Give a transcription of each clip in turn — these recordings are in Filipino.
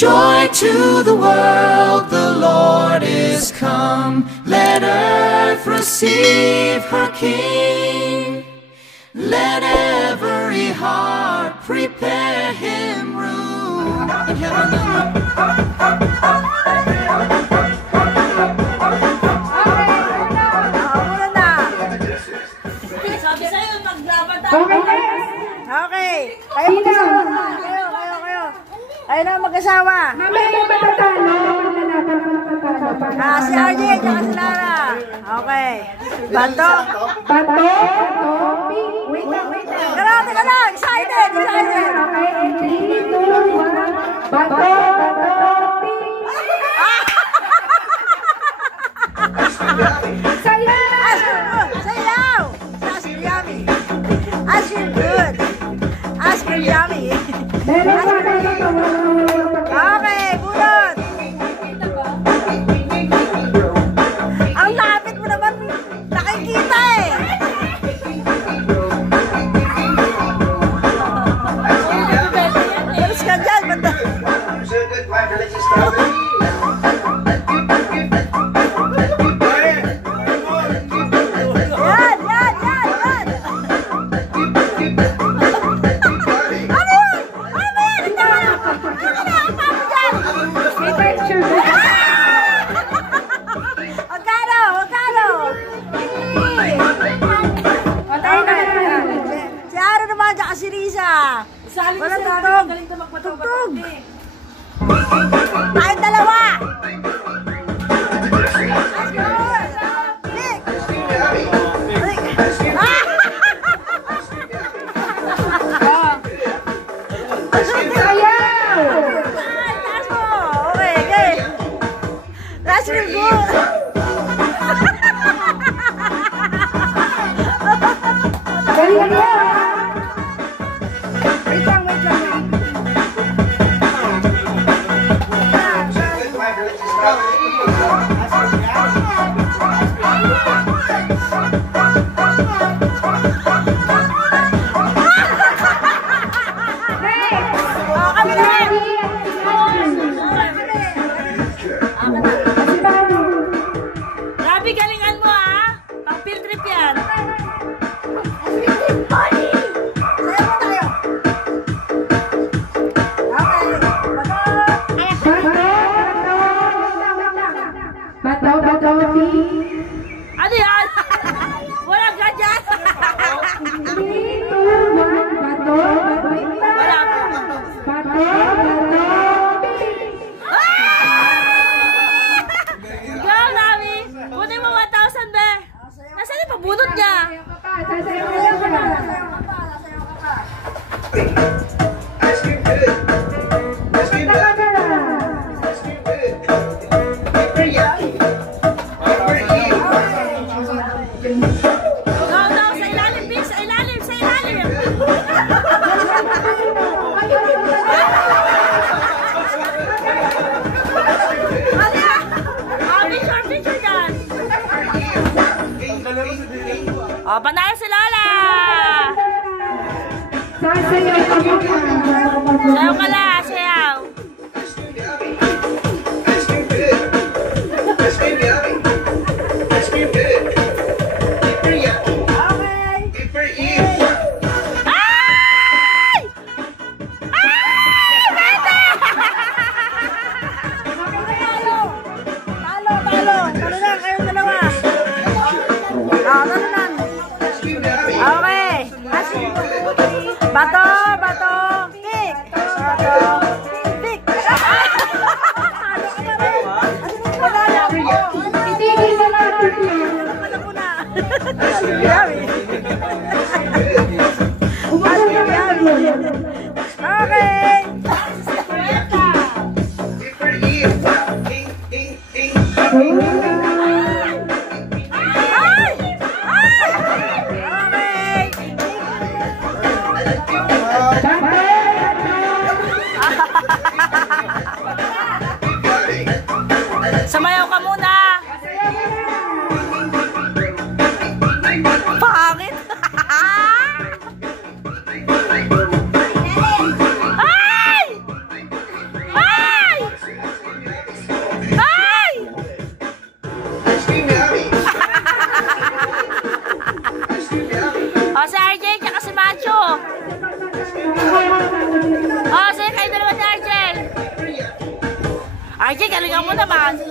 Joy to the world, the Lord is come. Let earth receive her King. Let every heart prepare him room in heaven. Sabi sa'yo, maglaban tayo. Okay. Kayo na mag-asawa. Mamaya matatalo. Si RJ, tsaka si Lara. Okay. Bato. Wait lang. Teka lang. Excited. Okay, 3, 2, 1. Bato. Sayaw. Ask for yummy. Ask for good. Ask for yummy. Okay, bunot. Ang lapit mo naman. Nakikita eh. Alis ka dyan. Si Risa. Walang tugtog. Tugtog. Tayo dalawa. That's real good. Grabe, galingan mo ah. Pang field trip yan. Ano yan? Walang ganyan. Wala pa. Ikaw, Nami. Kunin mo 1,000, be. Nasaan yung pabunot niya? Daw, sa ilalim, Big. Sa ilalim. Picture dyan. Panalo si Lola. Sayaw ka la, sayaw. Bato, kick. Kick. Itigil na natin yan. Okay. Samayaw ka muna. Pangit. Ay! Ay! RJ, galingan mo naman.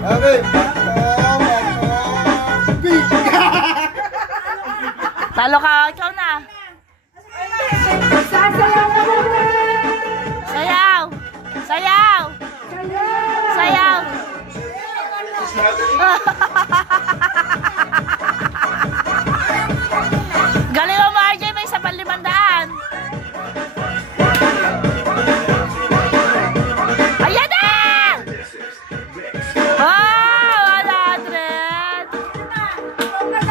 Okay. Talo ka, ikaw na. Sasayaw na naman. Sayaw! Sayaw! Sayaw! Galing mo, RJ, may isa pang 500. Ayan na! Oh, 100!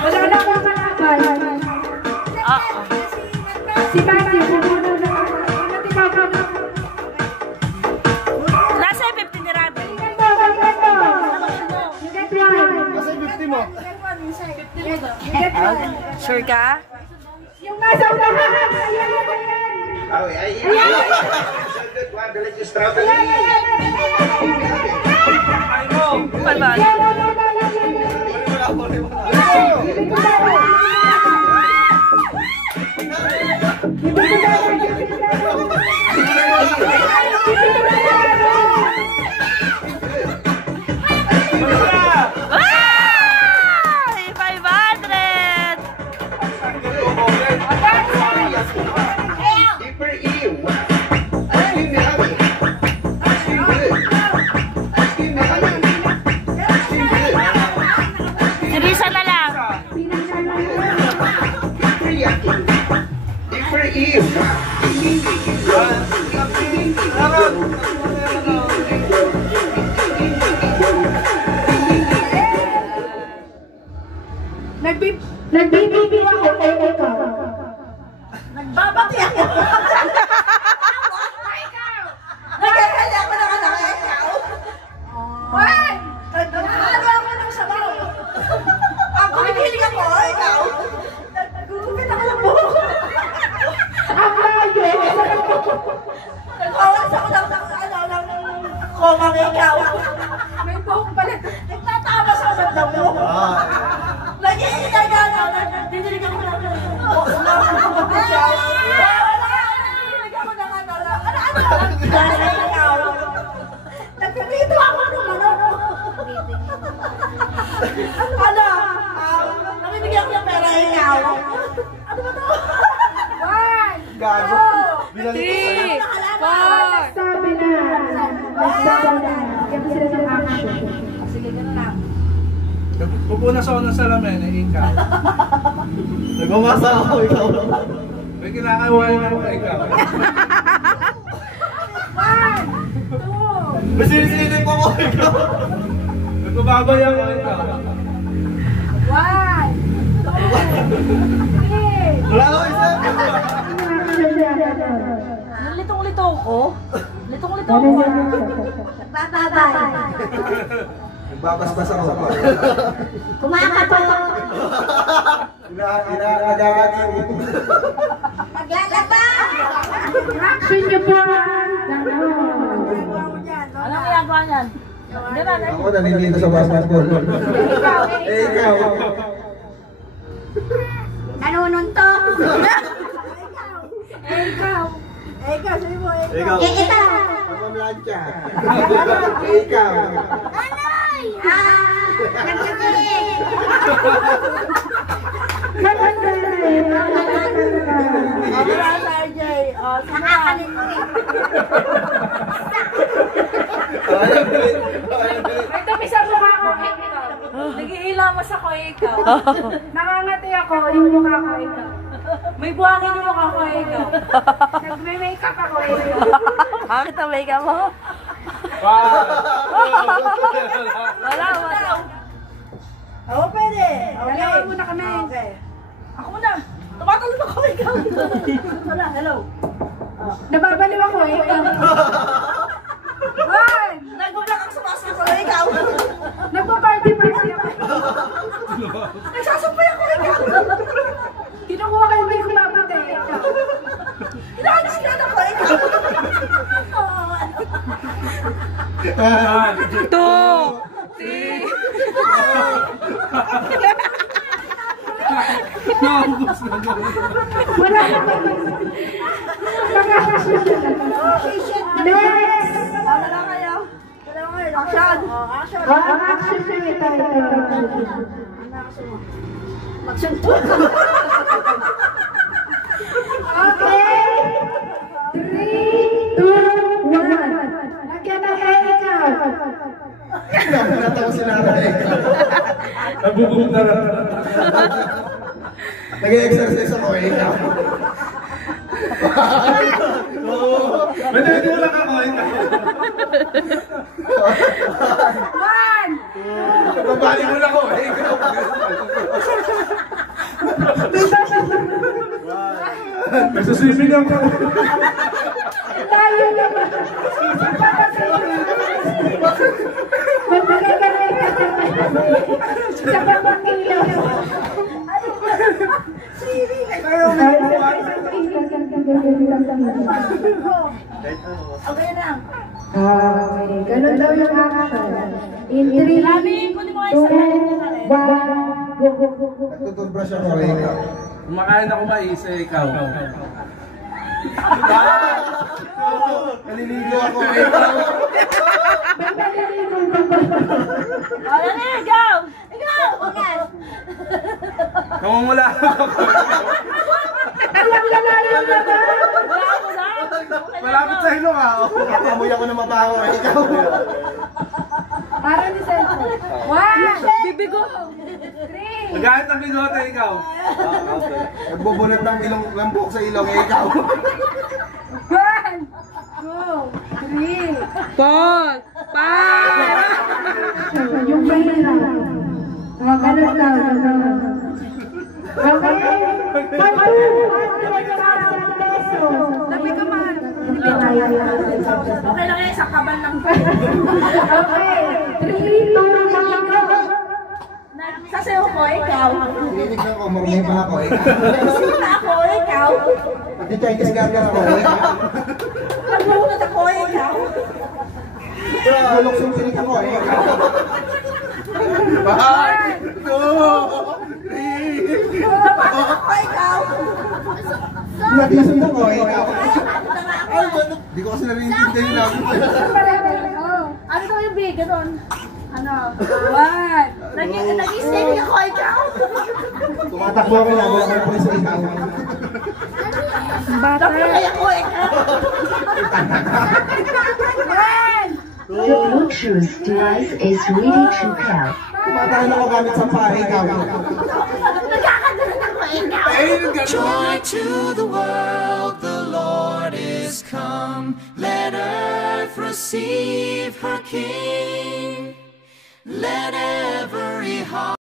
Wala na po kalaban. Si Matthew, pumunod na ako. Nasa 50 ni Rabi. Kasi 50 mo. Sure ka? Yung nasa unahan. Ay. Palbag. Ay! 500! Sirisa na lang. Nagbibigil ako kay ikaw. Nagbabati ako. Nagkakala ko na ka ikaw. Why? Nagkakala ako ng sabaw. Ako nagihilig ako, ikaw. Nagugupit ako ng buhok. Ang layo. Nag-awas ako ng komang ikaw. May buhok pala. Nagtatawa sa banda mo. Nag-iinig ka na. Nagdidinig ako ng ikaw. Nagdidinig ako ng ikaw. Nagpipito ako ng ano? Nabibigyan ko ng pera ikaw. Ano ba to? Gago. Binalik ko sa'yo. Sabi na. Yan sila ng action. Sige, ganun lang. Pupunas ako ng salamin, ikaw. Nagmamasa ako, ikaw. May kinakawain ako, ikaw. Masisilip ako, ikaw. Nagpababay ako, ikaw. Wala ko isa. Litong-lito ko. Litong-lito ko. Bababay. Nagbabasbas ako. Kumakapaw. Inaagagagi mo. Maglalaba. Action niyo po. Anong ginagawa niyan? Ganun, eh. Ako naninito sa basketball. Ikaw. Nanununtok. Ikaw. Ikaw, sabi mo, Ikaw. ikaw. Pamamlansya. Ikaw. Anoy! Nagsabi. RJ. Nakakalimutin. May tabi sa mukha ko, ikaw. Nag-iilamos ako, ikaw. Nakangati ako, yung mukha ko, ikaw. May buhangin yung mukha ko, ikaw. Nagme-makeup ako, ikaw. Bakit ang makeup mo? Wala. Oo, pwede. Dalawa muna kami. Okay. Ako muna. Tumatalo na kami ikaw. Wala, hello. Nababaliw ako, ikaw. Hoy! Nag-vlog ako sa basketball, ikaw. Nagpa-party-party ako. Nagsasampay ako, ikaw. Kinukuha kayo may kumapit eh, ikaw. Inahalis ka na ko, ikaw. Naubos na naman. Wala na ba? Next! Wala na kayo. Action film ito. Magsuntukan. Okay. 3, 2, 1. Lagyan na ikaw. Natawa si nanay. Nabubog na rin. Nag-exercise ako ikaw. Madali-tulak ako, ikaw. 1. Babali mo na ako ikaw. Nagsaswimming ako. Tayo naman. Magbigay ka na sa pamangkilaw. Okay na. Okay, ganun daw yung action. In 3, 2, 1, go. Nagtututbrush ako ikaw. Kumakain ako mais, ikaw. Naliligo ako ikaw. Ano na, go! Ikaw! Ungas! Namumula ako. Malapit sa ilong ah. Amoy ako ng mabaho ikaw. Para ni Senso. 1, Bibigo! 3, Nagahit ng bigote, ikaw. Nagbubunot ng ilong lambok sa ilong ikaw. 1, 2, 3. Paul! Yung mahirap. Mga ganun daw. Okay? 200,000 pesos. Sabi ka man. Okay lang yan, sa kabal lang. Okay. 3, 2, 1, go. Sasayaw ko, ikaw. Tinignan ko, marunong pa ako ikaw. Sino ako, ikaw. Hindi Chinese garden ako ikaw. Nagbunot ako, ikaw. Bulok sumsinig ako ikaw. 5, 2, 3. Napasok ako, ikaw. Natisun ako ikaw. Hindi ko kasi narinig lang. Ano daw yung big? Ganon. Ano? 1. Nag-i-stay ako, ikaw. Tumatakbo ako lang, wala kayo pulis ikaw. Napulay ako, ikaw. The Bluetooth device is ready to pair. Tumatakbo ako gamit sa paa ikaw. Nagkakaganon ako, ikaw. Joy to the world, the Lord is come. Let earth receive her King. Let every heart